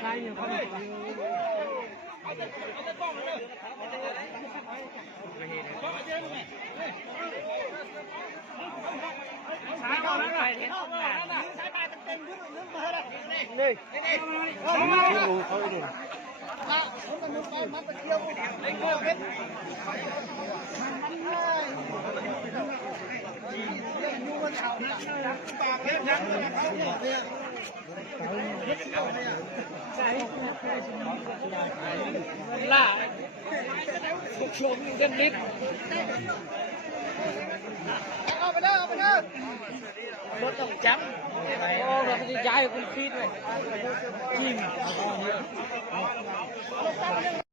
ใช่เนี่ยเขาช้าเอาแล้วนะใช้ปลาเต็มลึกลึกมาเลยนี่เขาดิผมก็นึกไปมันไปเที่ยวไอ้เกลือเพชรยูมันเอาปากเล็บยังเนี่ยล่าทุกช่วงเดินนิดเอาไปเด้อเอาไปเด้อรถต้องจับโอ้เราจะย้ายคุณฟีดเลยจิ้ม